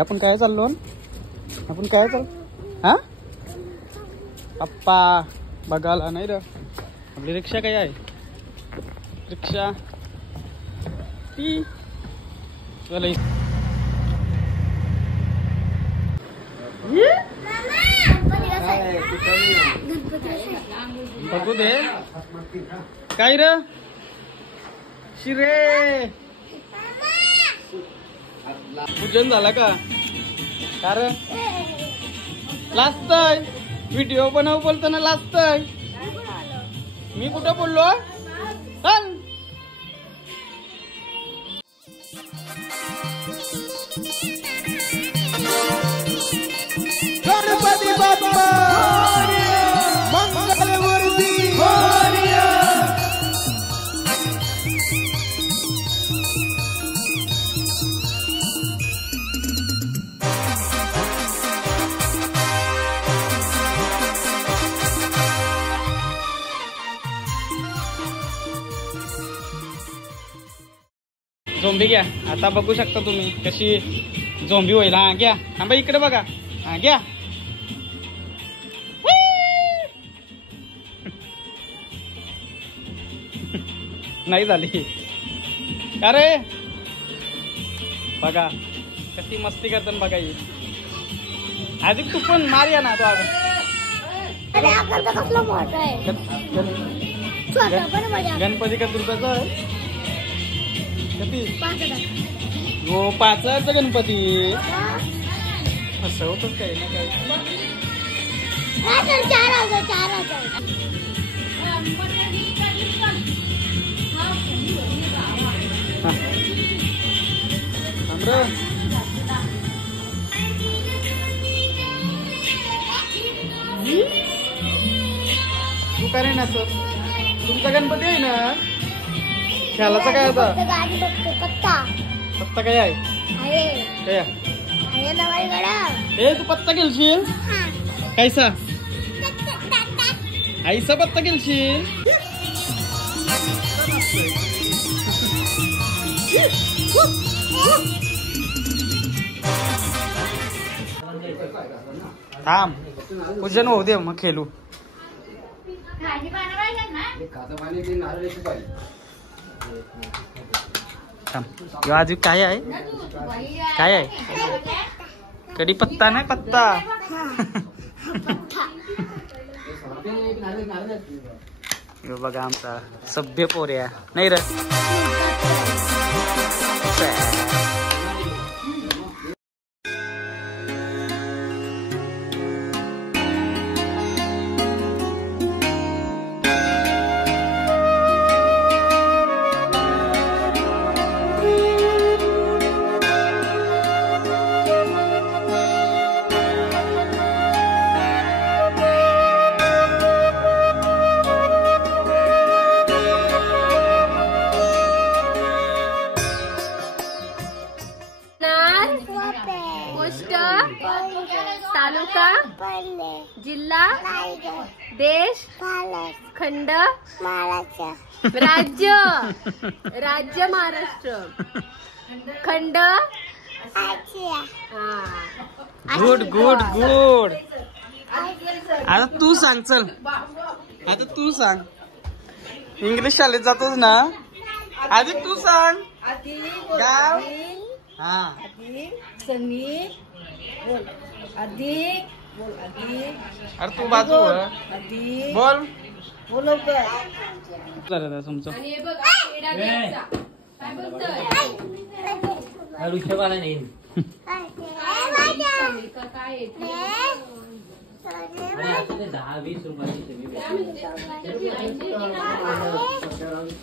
आपण काय चाललो आपण काय हा पप्पा बघायला नाही र आपली रिक्षा काय आहे रिक्षा ती चल बघू दे काय र शिरे पूजन झाला का कारण लाजतय व्हिडिओ बनव बोलताना लाजतय मी कुठं बोललो चल गणपती बाप्पा मंगलमूर्ती झोंबी घ्या आता बघू शकता तुम्ही कशी झोंबी होईल हा घ्या थांबा इकडे बघा हा घ्या नाही झाली अरे बघा कशी मस्ती करतात बघा ही आधी तू पण मारिया ना तो गणपती का दुर्गाचा आहे हो 5चा गणपती असं होतच काही ना काही तू काय नाही ना सर तुमचा गणपती आहे ना खेळाचा काय आता पत्ता काय आहे ए तू पत्ता खेळशील कैसा ऐसा पत्ता खेळशील थांब पूजन होऊ दे मग खेळू आज काय आहे काय आहे कढीपत्ता नाही पत्ता बघा आमचा सभ्य पोऱ्या नाही र तालुका जिल्हा देश खंड राज्य राज्य महाराष्ट्र खंड गुड गुड गुड आता तू सांग चल आता तू सांग इंग्लिश शाळेत जातोस ना आधी तू सांग गाव हा संगीत बोल अधिक बोल अधिक अरे तू बाजू अधिक बोल बोल दादा तुमचं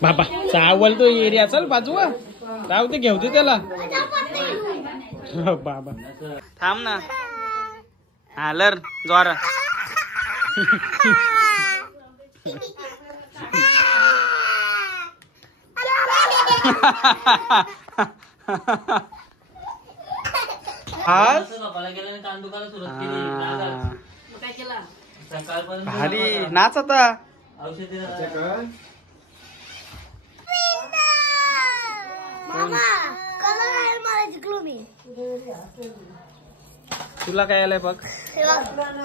बाबा चावल तो एरिया चल बाजू राहू ते घेऊ दे त्याला बाबा थांब ना हा लर जोरा भारी नाच आता जिंकलो मी. तुला काय आलंय बघ.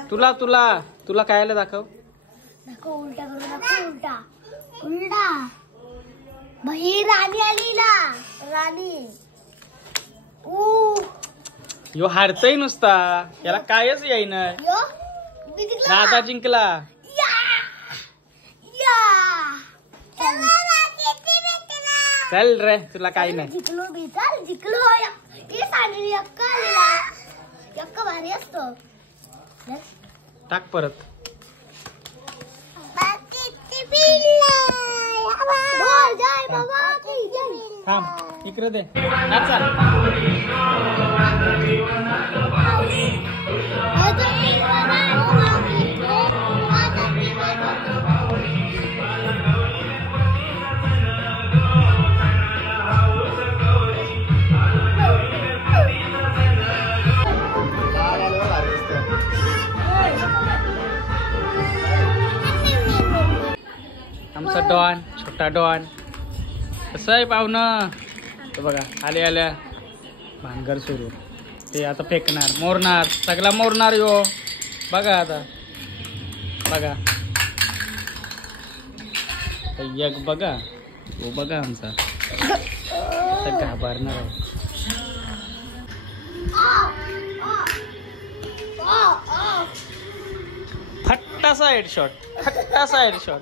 तुला तुला तुला काय आलं दाखव. नको उलटा करू नको उलटा उलटा. भाई राणी आली ना राणी. यो हारतय नुसता याला कायच येईना. यो मी जिंकलो. दादा जिंकला. या या चला ना किती भेटला. चल रे तुला काही नाही. जिंकलो मी चल जिंकलो. हे सांगली अक्का आलेला. अक्का भारी असतो. टाक परत. बोल जय बाबा की जय. थांब इकडे दे. हा चाल. आमचा डॉन छोटा डॉन कसं आहे पाहुणं. तर बघा आले आल्या भानगड सुरू. ते आता फेकणार मोरणार सगळा मोरणार यो. बघा आता बघा एक बघा हो बघा आमचा घाबरणार आहे. फट्टासा हेडशॉट फट्टासा हेडशॉट.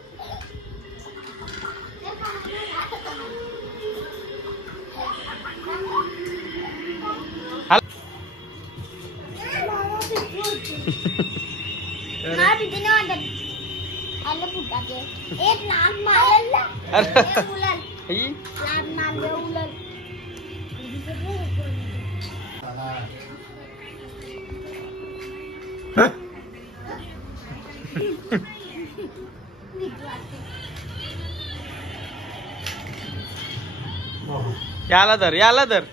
एक नाक मारला. ही याला धर याला धर.